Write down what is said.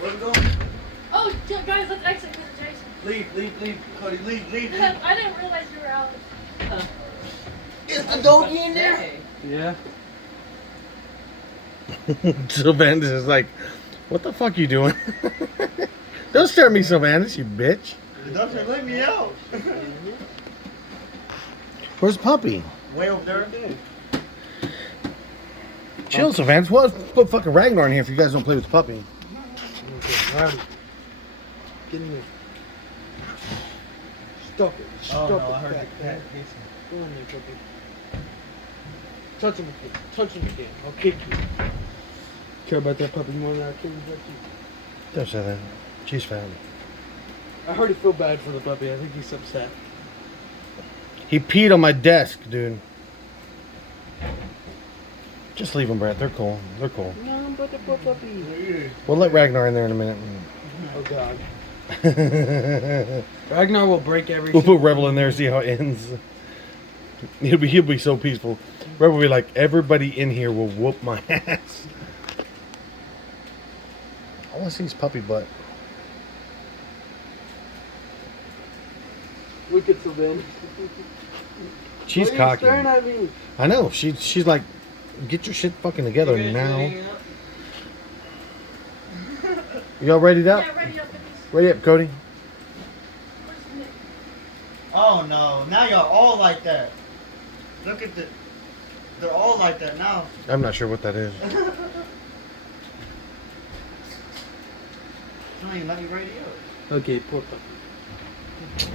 Where we going? Oh, guys, let's exit because of Jason. Leave, Cody, leave. I didn't realize you were out. Is the doggy in there? Yeah. Sylvanas is like, what the fuck you doing? Don't stare at me, Sylvanas, you bitch. The doctor let me out. Where's Puppy? Way over there. Chill, Sylvanas. Well, let's put fucking Ragnar in here if you guys don't play with the puppy. Okay, alright. Get in there. Stop it. Oh Stop no, it. I heard Back, that. back. Go on there, puppy. Touch him again. Touch him again. I'll kick you. Care about that puppy more than I care about you. Don't say that. She's fat. I already feel bad for the puppy. I think he's upset. He peed on my desk, dude. Just leave them, Brett. They're cool. They're cool. No, but the poor puppy. We'll let Ragnar in there in a minute. Oh God. Ragnar will break every. We'll put Rebel in there, see how it ends. He'll be so peaceful. Rebel will be like, everybody in here will whoop my ass. I want to see his puppy butt. Look at Savannah. She's Why are you cocky. staring at me? I know. She's like, get your shit fucking together now. Y'all ready up? Yeah, ready up with these. Ready up, Cody? Where's Nick? Oh no, now y'all all like that. Look at they're all like that now. I'm not sure what that is. It's not even let me radio. Okay, poor puppy.